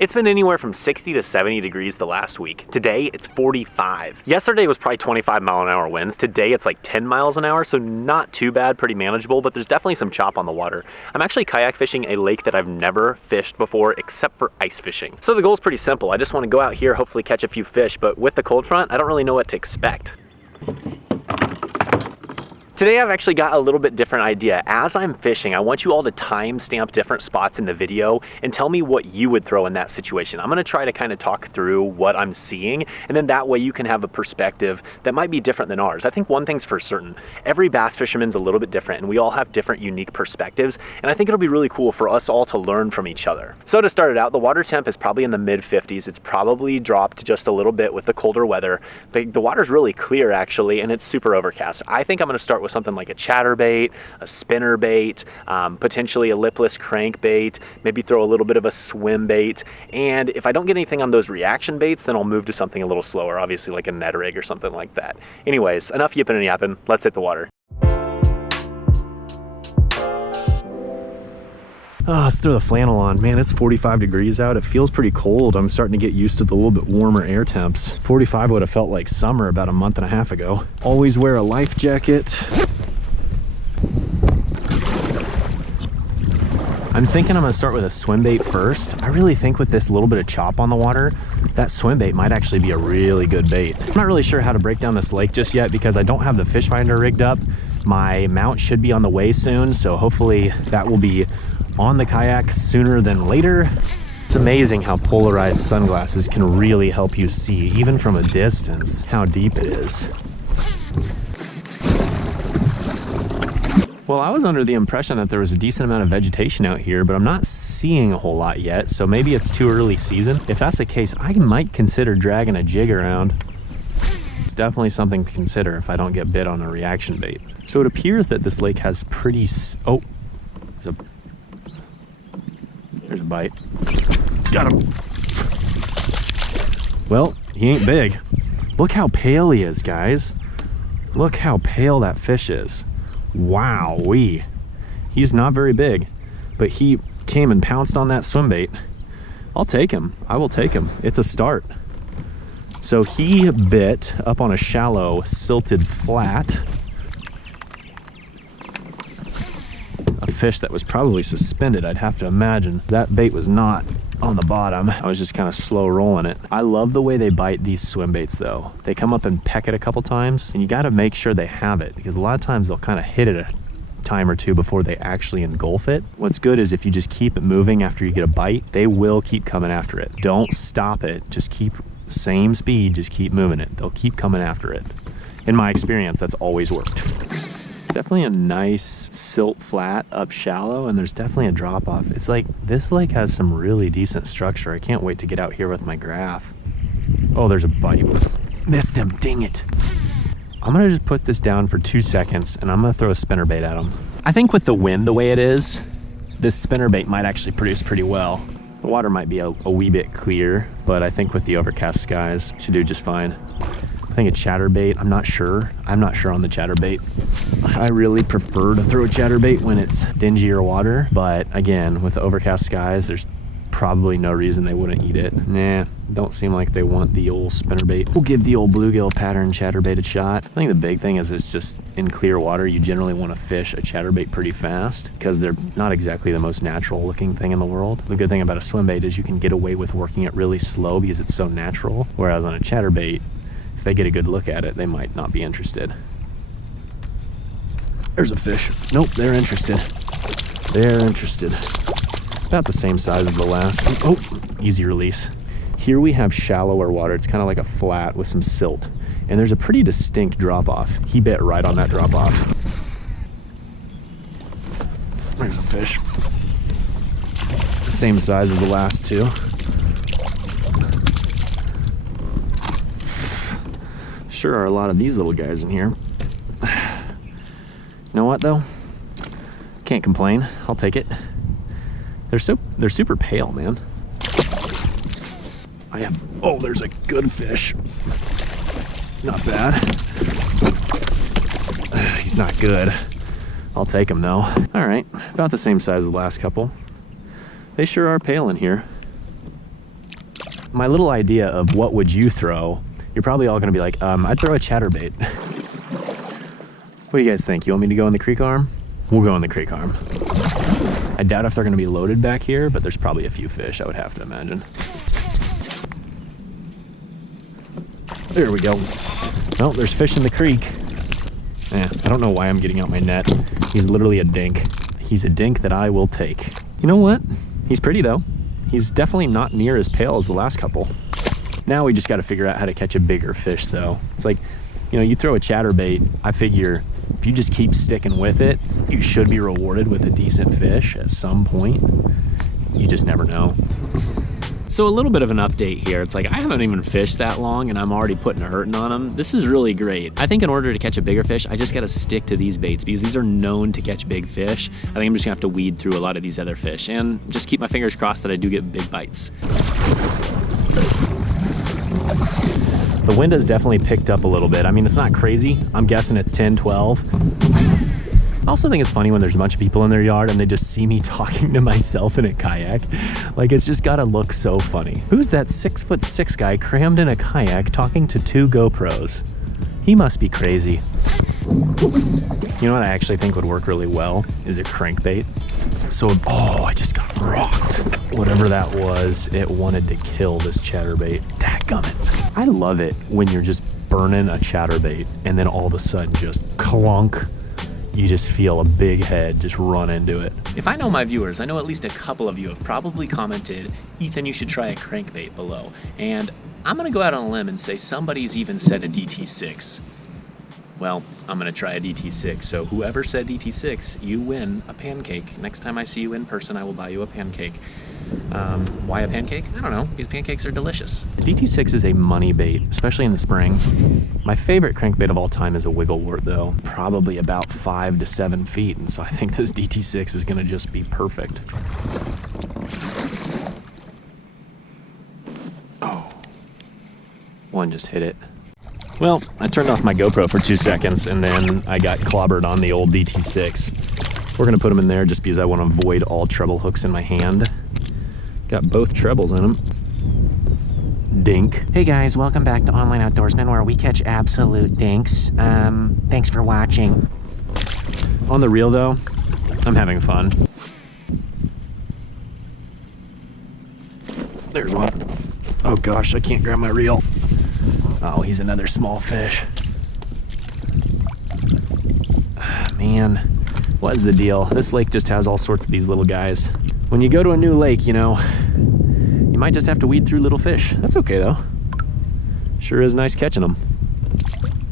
It's been anywhere from 60 to 70 degrees the last week. Today, it's 45. Yesterday was probably 25-mile-an-hour winds. Today, it's like 10 miles an hour, so not too bad, pretty manageable, but there's definitely some chop on the water. I'm actually kayak fishing a lake that I've never fished before except for ice fishing. So the goal is pretty simple. I just want to go out here, hopefully catch a few fish, but with the cold front, I don't really know what to expect. Today I've actually got a little bit different idea. As I'm fishing, I want you all to timestamp different spots in the video and tell me what you would throw in that situation. I'm gonna try to kind of talk through what I'm seeing, and then that way you can have a perspective that might be different than ours. I think one thing's for certain, every bass fisherman's a little bit different and we all have different unique perspectives, and I think it'll be really cool for us all to learn from each other. So to start it out, the water temp is probably in the mid 50s. It's probably dropped just a little bit with the colder weather. The water's really clear actually, and it's super overcast. I think I'm gonna start with something like a chatterbait, a spinnerbait, potentially a lipless crankbait, maybe throw a little bit of a swim bait, and if I don't get anything on those reaction baits, then I'll move to something a little slower, obviously like a net rig or something like that. Anyways, enough yipping and yapping, let's hit the water. Oh, let's throw the flannel on. Man, it's 45 degrees out. It feels pretty cold. I'm starting to get used to the little bit warmer air temps. 45 would have felt like summer about a month and a half ago. Always wear a life jacket. I'm thinking I'm gonna start with a swim bait first. I really think with this little bit of chop on the water, that swim bait might actually be a really good bait. I'm not really sure how to break down this lake just yet because I don't have the fish finder rigged up. My mount should be on the way soon, so hopefully that will be on the kayak sooner than later. It's amazing how polarized sunglasses can really help you see, even from a distance, how deep it is. Well, I was under the impression that there was a decent amount of vegetation out here, but I'm not seeing a whole lot yet, so maybe it's too early season. If that's the case, I might consider dragging a jig around. It's definitely something to consider if I don't get bit on a reaction bait. So it appears that this lake has pretty... Oh, there's a bite. Got him. Well, he ain't big. Look how pale he is, guys. Look how pale that fish is. Wowee. He's not very big, but he came and pounced on that swim bait. I'll take him. I will take him. It's a start. So he bit up on a shallow, silted flat. A fish that was probably suspended, I'd have to imagine. That bait was not on the bottom. I was just kind of slow rolling it. I love the way they bite these swim baits though. They come up and peck it a couple times, and you got to make sure they have it because a lot of times they'll kind of hit it a time or two before they actually engulf it. What's good is if you just keep it moving after you get a bite, they will keep coming after it. Don't stop it. Just keep same speed, just keep moving it. They'll keep coming after it. In my experience, that's always worked. Definitely a nice silt flat up shallow, and there's definitely a drop off. It's like this lake has some really decent structure. I can't wait to get out here with my graph. Oh, there's a bite. Missed him, dang it. I'm gonna just put this down for 2 seconds and I'm gonna throw a spinnerbait at him. I think with the wind the way it is, this spinnerbait might actually produce pretty well. The water might be a wee bit clear, but I think with the overcast skies, should do just fine. I think a chatterbait, I'm not sure. I'm not sure on the chatterbait. I really prefer to throw a chatterbait when it's dingier water, but again, with the overcast skies, there's probably no reason they wouldn't eat it. Nah, don't seem like they want the old spinnerbait. We'll give the old bluegill pattern chatterbait a shot. I think the big thing is it's just in clear water, you generally want to fish a chatterbait pretty fast because they're not exactly the most natural looking thing in the world. The good thing about a swim bait is you can get away with working it really slow because it's so natural, whereas on a chatterbait, if they get a good look at it, they might not be interested. There's a fish. Nope, they're interested. They're interested. About the same size as the last one. Oh, easy release. Here we have shallower water. It's kind of like a flat with some silt. And there's a pretty distinct drop off. He bit right on that drop off. There's a fish. The same size as the last two. Sure are a lot of these little guys in here. You know what though? Can't complain. I'll take it. They're super pale, man. Oh, there's a good fish. Not bad. He's not good. I'll take him though. All right, about the same size as the last couple. They sure are pale in here. my little idea of what would you throw, you're probably all gonna be like, I'd throw a chatterbait. What do you guys think? You want me to go in the creek arm? We'll go in the creek arm. I doubt if they're gonna be loaded back here, but there's probably a few fish, I would have to imagine. There we go. Oh, there's fish in the creek. I don't know why I'm getting out my net. He's literally a dink. He's a dink that I will take. You know what? He's pretty though. He's definitely not near as pale as the last couple. Now we just got to figure out how to catch a bigger fish though. It's like, you know, you throw a chatterbait, I figure if you just keep sticking with it, you should be rewarded with a decent fish at some point. You just never know. So a little bit of an update here. It's like I haven't even fished that long and I'm already putting a hurting on them. This is really great. I think in order to catch a bigger fish, I just got to stick to these baits because these are known to catch big fish. I think I'm just gonna have to weed through a lot of these other fish and just keep my fingers crossed that I do get big bites. The wind has definitely picked up a little bit. I mean, it's not crazy. I'm guessing it's 10, 12. I also think it's funny when there's a bunch of people in their yard and they just see me talking to myself in a kayak. Like, it's just gotta look so funny. Who's that 6'6" guy crammed in a kayak talking to 2 GoPros? He must be crazy. You know what I actually think would work really well is a crankbait. So, oh, I just got rocked. Whatever that was, it wanted to kill this chatterbait. Dadgummit. I love it when you're just burning a chatterbait and then all of a sudden just clunk. You just feel a big head just run into it. If I know my viewers, I know at least a couple of you have probably commented, Ethan, you should try a crankbait below. And I'm gonna go out on a limb and say somebody's even said a DT6. Well, I'm gonna try a DT6, so whoever said DT6, you win a pancake. Next time I see you in person, I will buy you a pancake. Why a pancake? I don't know, because pancakes are delicious. The DT6 is a money bait, especially in the spring. My favorite crankbait of all time is a wigglewort though, probably about 5 to 7 feet, and so I think this DT6 is gonna just be perfect. Oh, one just hit it. Well, I turned off my GoPro for 2 seconds and then I got clobbered on the old DT6. We're gonna put them in there just because I want to avoid all treble hooks in my hand. Got both trebles in them. Dink. Hey guys, welcome back to Online Outdoorsman where we catch absolute dinks. Thanks for watching. On the reel though, I'm having fun. There's one. Oh gosh, I can't grab my reel. Oh, he's another small fish. Man, what is the deal? This lake just has all sorts of these little guys. When you go to a new lake, you know, you might just have to weed through little fish. That's okay though. Sure is nice catching them.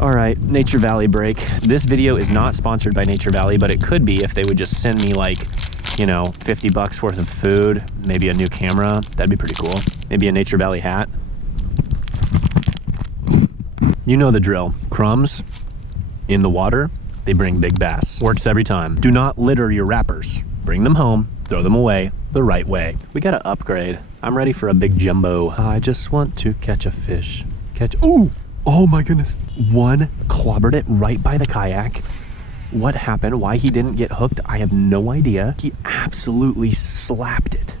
All right, Nature Valley break. This video is not sponsored by Nature Valley, but it could be if they would just send me like, you know, 50 bucks worth of food, maybe a new camera. That'd be pretty cool. Maybe a Nature Valley hat. You know the drill. Crumbs in the water, they bring big bass. Works every time. Do not litter your wrappers. Bring them home, throw them away the right way. We gotta upgrade. I'm ready for a big jumbo. I just want to catch a fish. Ooh! Oh my goodness. One clobbered it right by the kayak. What happened? Why he didn't get hooked, I have no idea. He absolutely slapped it.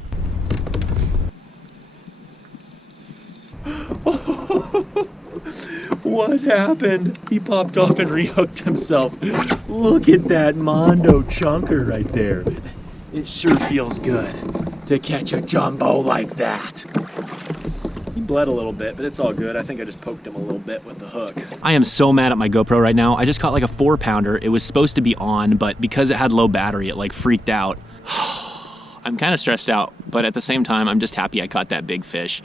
What happened? He popped off and rehooked himself. Look at that Mondo chunker right there. It sure feels good to catch a jumbo like that. He bled a little bit, but it's all good. I think I just poked him a little bit with the hook. I am so mad at my GoPro right now. I just caught like a 4-pounder. It was supposed to be on, but because it had low battery, it like freaked out. I'm kind of stressed out, but at the same time, I'm just happy I caught that big fish.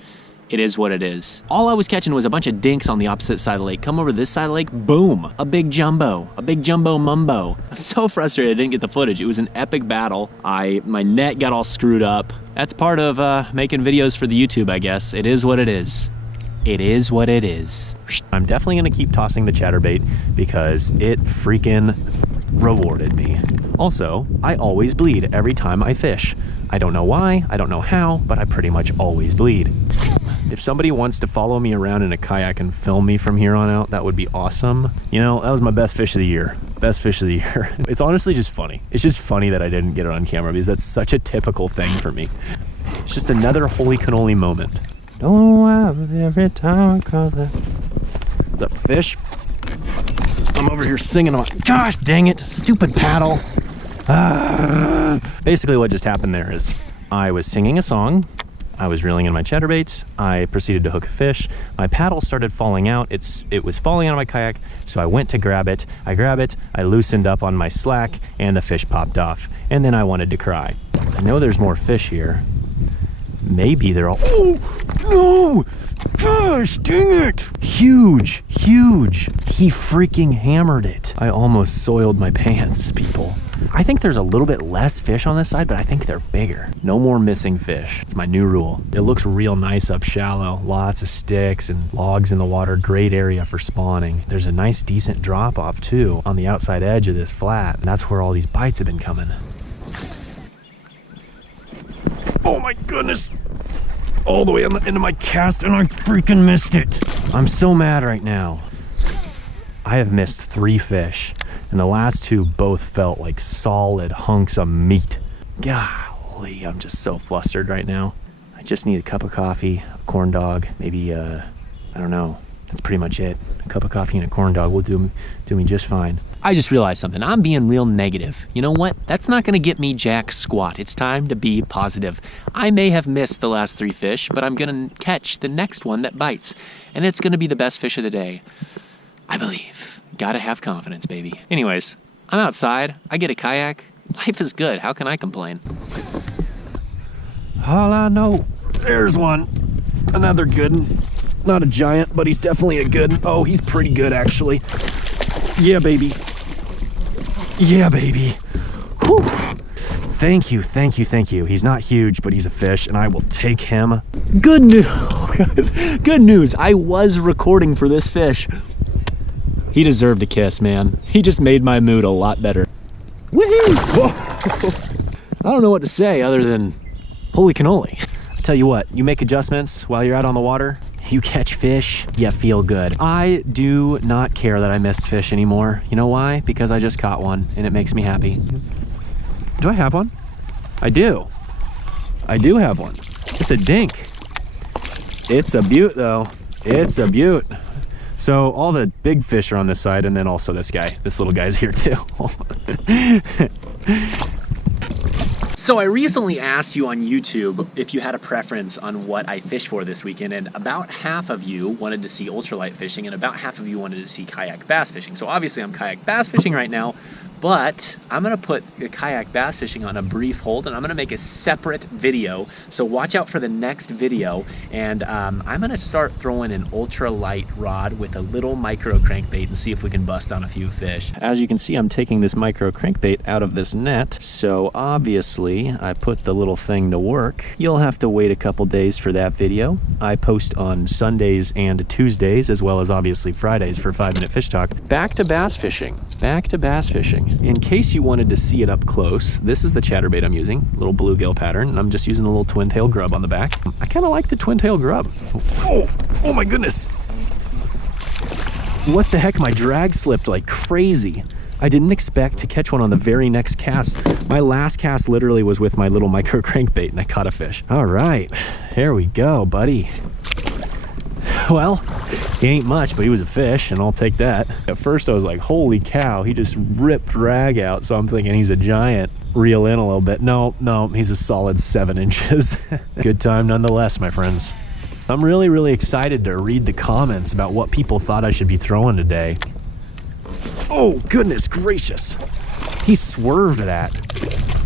It is what it is. All I was catching was a bunch of dinks on the opposite side of the lake. Come over this side of the lake, boom, a big jumbo mumbo. I'm so frustrated I didn't get the footage. It was an epic battle. My net got all screwed up. That's part of making videos for the YouTube, I guess. It is what it is. It is what it is. I'm definitely gonna keep tossing the chatterbait because it freaking rewarded me. Also, I always bleed every time I fish. I don't know why, I don't know how, but I pretty much always bleed. If somebody wants to follow me around in a kayak and film me from here on out, that would be awesome. You know, that was my best fish of the year. Best fish of the year. It's honestly just funny. It's just funny that I didn't get it on camera because that's such a typical thing for me. It's just another holy cannoli moment. Don't laugh every time I cross that. The fish. I'm over here singing on. Gosh dang it, stupid paddle. Basically what just happened there is I was singing a song, I was reeling in my chatterbait, I proceeded to hook a fish, my paddle started falling out, it was falling out of my kayak, so I went to grab it, I loosened up on my slack, and the fish popped off, and then I wanted to cry. I know there's more fish here. Maybe they're all, oh, no! Gosh, dang it! Huge, huge. He freaking hammered it. I almost soiled my pants, people. I think there's a little bit less fish on this side, but I think they're bigger. No more missing fish. It's my new rule. It looks real nice up shallow. Lots of sticks and logs in the water. Great area for spawning. There's a nice, decent drop off too on the outside edge of this flat. And that's where all these bites have been coming. Oh my goodness. All the way into my cast and I freaking missed it. I'm so mad right now. I have missed 3 fish and the last 2 both felt like solid hunks of meat. Golly, I'm just so flustered right now. I just need a cup of coffee, a corn dog, maybe I don't know. That's pretty much it. A cup of coffee and a corn dog will do me just fine. I just realized something. I'm being real negative. You know what? That's not gonna get me jack squat. It's time to be positive. I may have missed the last 3 fish, but I'm gonna catch the next one that bites. And it's gonna be the best fish of the day. I believe. Gotta have confidence, baby. Anyways, I'm outside. I get a kayak. Life is good. How can I complain? All I know, there's one. Another good one. Not a giant, but he's definitely a good one. Oh, he's pretty good, actually. Yeah, baby. Yeah, baby. Whew. Thank you, thank you, thank you. He's not huge, but he's a fish, and I will take him. Good news. Good news. I was recording for this fish. He deserved a kiss, man. He just made my mood a lot better. Woohoo! Whoa. I don't know what to say other than holy cannoli. I tell you what, you make adjustments while you're out on the water, you catch fish, you feel good. I do not care that I missed fish anymore. You know why? Because I just caught one and it makes me happy. Do I have one? I do. I do have one. It's a dink. It's a beaut though. It's a beaut. So all the big fish are on this side and then also this guy. This little guy's here too. So I recently asked you on YouTube if you had a preference on what I fish for this weekend, and about half of you wanted to see ultralight fishing and about half of you wanted to see kayak bass fishing. So obviously I'm kayak bass fishing right now, but I'm gonna put the kayak bass fishing on a brief hold and I'm gonna make a separate video. So watch out for the next video, and I'm gonna start throwing an ultralight rod with a little micro crankbait and see if we can bust on a few fish. As you can see, I'm taking this micro crankbait out of this net, so obviously I put the little thing to work. You'll have to wait a couple days for that video. I post on Sundays and Tuesdays, as well as obviously Fridays for 5-minute fish talk. Back to bass fishing. Back to bass fishing. In case you wanted to see it up close, this is the chatterbait I'm using, little bluegill pattern, and I'm just using a little twin tail grub on the back. I kind of like the twin tail grub. Oh my goodness. What the heck, my drag slipped like crazy. I didn't expect to catch one on the very next cast. My last cast literally was with my little micro crankbait and I caught a fish. All right, here we go, buddy. Well, he ain't much, but he was a fish, and I'll take that. At first, I was like, holy cow, he just ripped drag out, so I'm thinking he's a giant. Reel in a little bit. No, he's a solid 7 inches. Good time nonetheless, my friends. I'm really excited to read the comments about what people thought I should be throwing today. Oh, goodness gracious. He swerved that.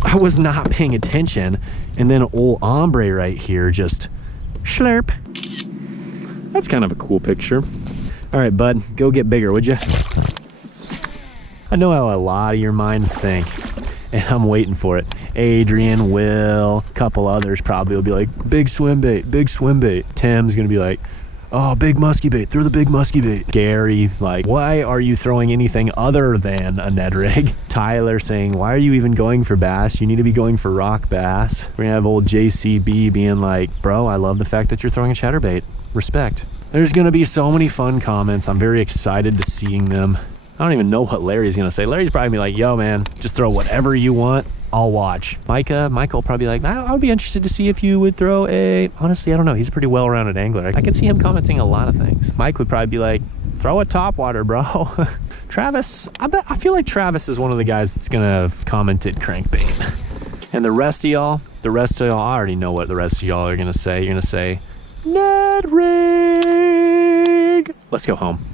I was not paying attention, and then old hombre right here just slurp. That's kind of a cool picture. All right, bud, go get bigger, would you? I know how a lot of your minds think, and I'm waiting for it. Adrian, Will, a couple others probably will be like, big swim bait, big swim bait. Tim's gonna be like, oh, big musky bait, throw the big musky bait. Gary, like, why are you throwing anything other than a Ned rig? Tyler saying, why are you even going for bass? You need to be going for rock bass. We're gonna have old JCB being like, bro, I love the fact that you're throwing a chatterbait. Respect. There's gonna be so many fun comments. I'm very excited to seeing them. I don't even know what Larry's gonna say. Larry's probably gonna be like, yo man, just throw whatever you want. I'll watch. Micah will probably be like, I would be interested to see if you would throw a, honestly, I don't know. He's a pretty well-rounded angler. I could see him commenting a lot of things. Mike would probably be like, throw a topwater, bro. Travis, I feel like Travis is one of the guys that's gonna have commented crankbait. And the rest of y'all, I already know what the rest of y'all are gonna say. You're gonna say, Ned rig. Let's go home.